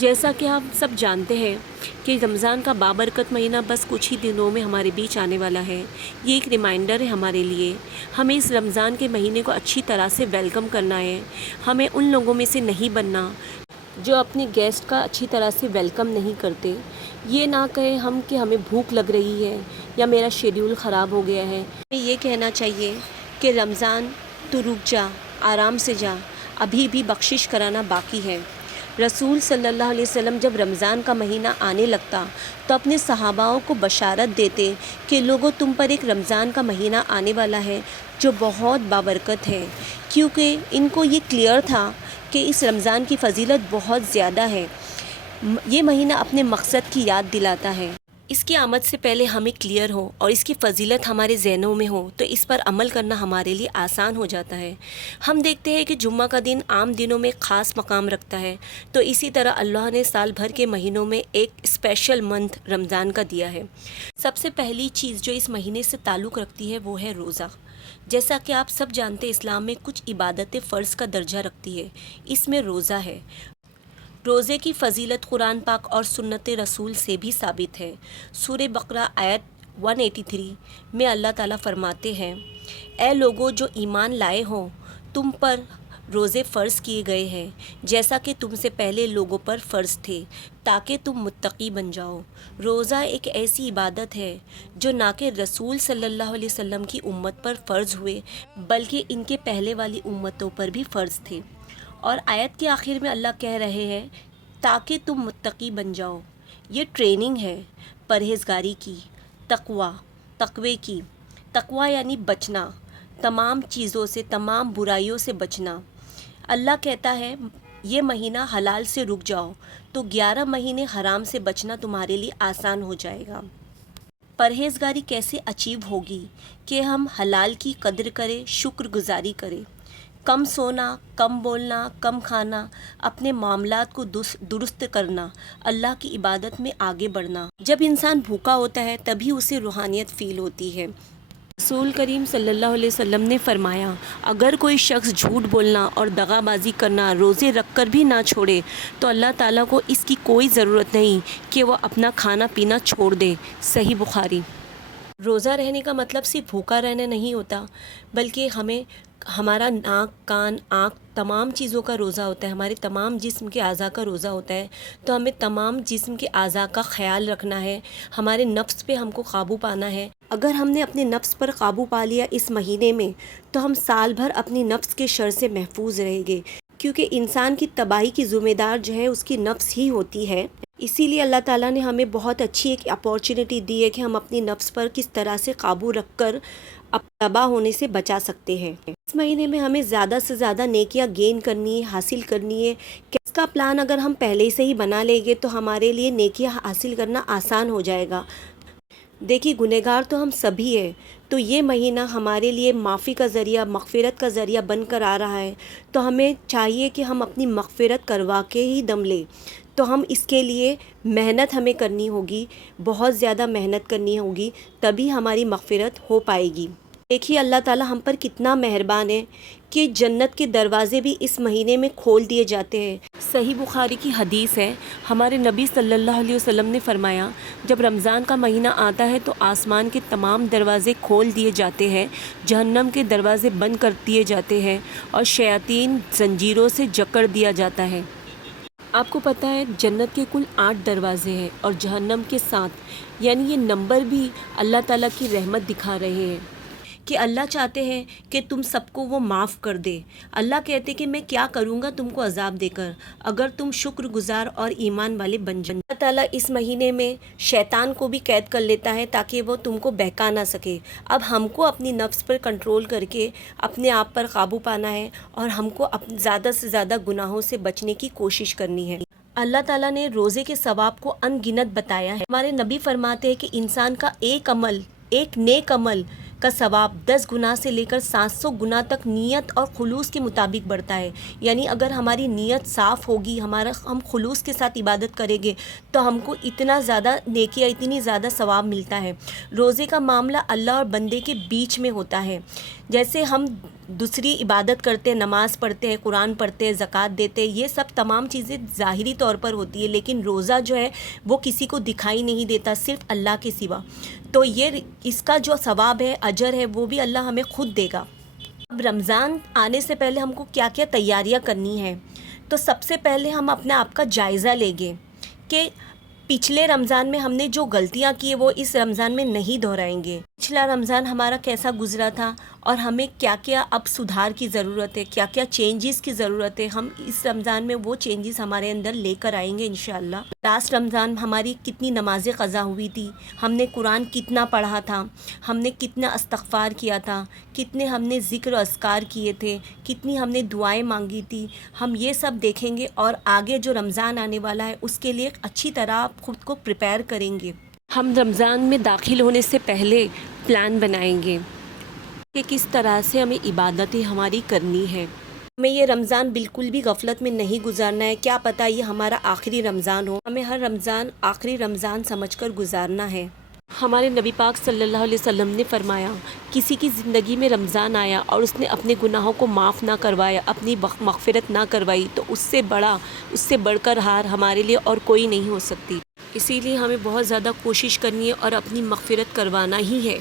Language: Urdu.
جیسا کہ آپ سب جانتے ہیں کہ رمضان کا بابرکت مہینہ بس کچھ ہی دنوں میں ہمارے بیچ آنے والا ہے۔ یہ ایک ریمائنڈر ہے ہمارے لیے، ہمیں اس رمضان کے مہینے کو اچھی طرح سے ویلکم کرنا ہے۔ ہمیں ان لوگوں میں سے نہیں بننا جو اپنے گیسٹ کا اچھی طرح سے ویلکم نہیں کرتے۔ یہ نہ کہیں ہم کہ ہمیں بھوک لگ رہی ہے یا میرا شیڈیول خراب ہو گیا ہے۔ ہمیں یہ کہنا چاہیے کہ رمضان تو رک جا، آرام سے جا، ابھی بھی بخشش کرانا باقی ہے۔ رسول صلی اللہ علیہ وسلم جب رمضان کا مہینہ آنے لگتا تو اپنے صحاباؤں کو بشارت دیتے کہ لوگوں تم پر ایک رمضان کا مہینہ آنے والا ہے جو بہت بابرکت ہے، کیونکہ ان کو یہ کلیئر تھا کہ اس رمضان کی فضیلت بہت زیادہ ہے۔ یہ مہینہ اپنے مقصد کی یاد دلاتا ہے۔ اس کی آمد سے پہلے ہمیں کلیئر ہو اور اس کی فضیلت ہمارے ذہنوں میں ہو تو اس پر عمل کرنا ہمارے لیے آسان ہو جاتا ہے۔ ہم دیکھتے ہیں کہ جمعہ کا دن عام دنوں میں خاص مقام رکھتا ہے، تو اسی طرح اللہ نے سال بھر کے مہینوں میں ایک اسپیشل منتھ رمضان کا دیا ہے۔ سب سے پہلی چیز جو اس مہینے سے تعلق رکھتی ہے وہ ہے روزہ۔ جیسا کہ آپ سب جانتے ہیں اسلام میں کچھ عبادتیں فرض کا درجہ رکھتی ہے، اس میں روزہ ہے۔ روزے کی فضیلت قرآن پاک اور سنت رسول سے بھی ثابت ہے۔ سورہ بقرہ آیت 183 میں اللہ تعالیٰ فرماتے ہیں، اے لوگو جو ایمان لائے ہو، تم پر روزے فرض کیے گئے ہیں جیسا کہ تم سے پہلے لوگوں پر فرض تھے تاکہ تم متقی بن جاؤ۔ روزہ ایک ایسی عبادت ہے جو نہ کہ رسول صلی اللہ علیہ وسلم کی امت پر فرض ہوئے بلکہ ان کے پہلے والی امتوں پر بھی فرض تھے، اور آیت کے آخر میں اللہ کہہ رہے ہیں تاکہ تم متقی بن جاؤ۔ یہ ٹریننگ ہے پرہیزگاری کی، تقوی کی۔ تقوی یعنی بچنا، تمام چیزوں سے، تمام برائیوں سے بچنا۔ اللہ کہتا ہے یہ مہینہ حلال سے رک جاؤ تو 11 مہینے حرام سے بچنا تمہارے لیے آسان ہو جائے گا۔ پرہیزگاری کیسے اچیو ہوگی کہ ہم حلال کی قدر کریں، شکر گزاری کریں، کم سونا، کم بولنا، کم کھانا، اپنے معاملات کو درست کرنا، اللہ کی عبادت میں آگے بڑھنا۔ جب انسان بھوکا ہوتا ہے تبھی اسے روحانیت فیل ہوتی ہے۔ رسول کریم صلی اللہ علیہ وسلم نے فرمایا، اگر کوئی شخص جھوٹ بولنا اور دغا بازی کرنا روزے رکھ کر بھی نہ چھوڑے تو اللہ تعالیٰ کو اس کی کوئی ضرورت نہیں کہ وہ اپنا کھانا پینا چھوڑ دے۔ صحیح بخاری۔ روزہ رہنے کا مطلب صرف بھوکا رہنا نہیں ہوتا، بلکہ ہمارا ناک، کان، آنکھ، تمام چیزوں کا روزہ ہوتا ہے، ہمارے تمام جسم کے اعضاء کا روزہ ہوتا ہے۔ تو ہمیں تمام جسم کے اعضاء کا خیال رکھنا ہے، ہمارے نفس پہ ہم کو قابو پانا ہے۔ اگر ہم نے اپنے نفس پر قابو پا لیا اس مہینے میں تو ہم سال بھر اپنی نفس کے شر سے محفوظ رہیں گے، کیونکہ انسان کی تباہی کی ذمہ دار جو ہے اس کی نفس ہی ہوتی ہے۔ اسی لیے اللہ تعالیٰ نے ہمیں بہت اچھی ایک اپورچونٹی دی ہے کہ ہم اپنی نفس پر کس طرح سے قابو رکھ کر تباہ ہونے سے بچا سکتے ہیں۔ اس مہینے میں ہمیں زیادہ سے زیادہ نیکیاں گین کرنی ہے، حاصل کرنی ہے۔ اس کا پلان اگر ہم پہلے سے ہی بنا لیں گے تو ہمارے لیے نیکیاں حاصل کرنا آسان ہو جائے گا۔ دیکھیے گنہگار تو ہم سبھی ہیں، تو یہ مہینہ ہمارے لیے معافی کا ذریعہ، مغفرت کا ذریعہ بن کر آ رہا ہے، تو ہمیں چاہیے کہ ہم اپنی مغفرت کروا کے ہی دم لیں۔ تو ہم اس کے لیے محنت ہمیں کرنی ہوگی، بہت زیادہ محنت کرنی ہوگی، تبھی ہماری مغفرت ہو پائے گی۔ دیکھیے اللہ تعالیٰ ہم پر کتنا مہربان ہے کہ جنت کے دروازے بھی اس مہینے میں کھول دیے جاتے ہیں۔ صحیح بخاری کی حدیث ہے، ہمارے نبی صلی اللہ علیہ وسلم نے فرمایا، جب رمضان کا مہینہ آتا ہے تو آسمان کے تمام دروازے کھول دیے جاتے ہیں، جہنم کے دروازے بند کر دیے جاتے ہیں اور شیاطین زنجیروں سے جکڑ دیا جاتا ہے۔ آپ کو پتہ ہے جنت کے کل 8 دروازے ہیں اور جہنم کے 7، یعنی یہ نمبر بھی اللہ تعالیٰ کی رحمت دکھا رہے ہیں کہ اللہ چاہتے ہیں کہ تم سب کو وہ معاف کر دے۔ اللہ کہتے کہ میں کیا کروں گا تم کو عذاب دے کر اگر تم شکر گزار اور ایمان والے بن جاؤ۔ اللہ تعالیٰ اس مہینے میں شیطان کو بھی قید کر لیتا ہے تاکہ وہ تم کو بہکا نہ سکے۔ اب ہم کو اپنی نفس پر کنٹرول کر کے اپنے آپ پر قابو پانا ہے اور ہم کو زیادہ سے زیادہ گناہوں سے بچنے کی کوشش کرنی ہے۔ اللہ تعالیٰ نے روزے کے ثواب کو ان گنت بتایا ہے۔ ہمارے نبی فرماتے ہیں کہ انسان کا ایک نیک عمل کا ثواب 10 گنا سے لے کر 700 گنا تک نیت اور خلوص کے مطابق بڑھتا ہے۔ یعنی اگر ہماری نیت صاف ہوگی، ہم خلوص کے ساتھ عبادت کریں گے تو ہم کو اتنا زیادہ نیکیاں، اتنی زیادہ ثواب ملتا ہے۔ روزے کا معاملہ اللہ اور بندے کے بیچ میں ہوتا ہے۔ جیسے ہم دوسری عبادت کرتے ہیں، نماز پڑھتے ہیں، قرآن پڑھتے ہیں، زکوٰۃ دیتے ہیں، یہ سب تمام چیزیں ظاہری طور پر ہوتی ہے، لیکن روزہ جو ہے وہ کسی کو دکھائی نہیں دیتا، صرف اللہ کے سوا. تو یہ اس کا جو ثواب ہے، اجر ہے، وہ بھی اللہ ہمیں خود دے گا. اب رمضان آنے سے پہلے ہم کو کیا کیا تیاریاں کرنی ہے؟ تو سب سے پہلے ہم اپنے آپ کا جائزہ لیں گے کہ پچھلے رمضان میں ہم نے جو غلطیاں کی وہ اس رمضان میں نہیں دہرائیں گے. پچھلا رمضان ہمارا کیسا گزرا تھا اور ہمیں کیا کیا اب سدھار کی ضرورت ہے، کیا کیا چینجز کی ضرورت ہے، ہم اس رمضان میں وہ چینجز ہمارے اندر لے کر آئیں گے انشاءاللہ. لاسٹ رمضان ہماری کتنی نمازیں قضا ہوئی تھی، ہم نے قرآن کتنا پڑھا تھا، ہم نے کتنا استغفار کیا تھا، کتنے ہم نے ذکر و اذکار کیے تھے، کتنی ہم نے دعائیں مانگی تھی، ہم یہ سب دیکھیں گے اور آگے جو رمضان آنے والا ہے اس کے لیے اچھی طرح خود کو پریپیئر کریں گے. ہم رمضان میں داخل ہونے سے پہلے پلان بنائیں گے کہ کس طرح سے ہمیں عبادتیں ہماری کرنی ہے. ہمیں یہ رمضان بالکل بھی غفلت میں نہیں گزارنا ہے، کیا پتہ یہ ہمارا آخری رمضان ہو، ہمیں ہر رمضان آخری رمضان سمجھ کر گزارنا ہے. ہمارے نبی پاک صلی اللہ علیہ وسلم نے فرمایا، کسی کی زندگی میں رمضان آیا اور اس نے اپنے گناہوں کو معاف نہ کروایا، اپنی مغفرت نہ کروائی، تو اس سے بڑھ کر ہار ہمارے لیے اور کوئی نہیں ہو سکتی. اسی لیے ہمیں بہت زیادہ کوشش کرنی ہے اور اپنی مغفرت کروانا ہی ہے.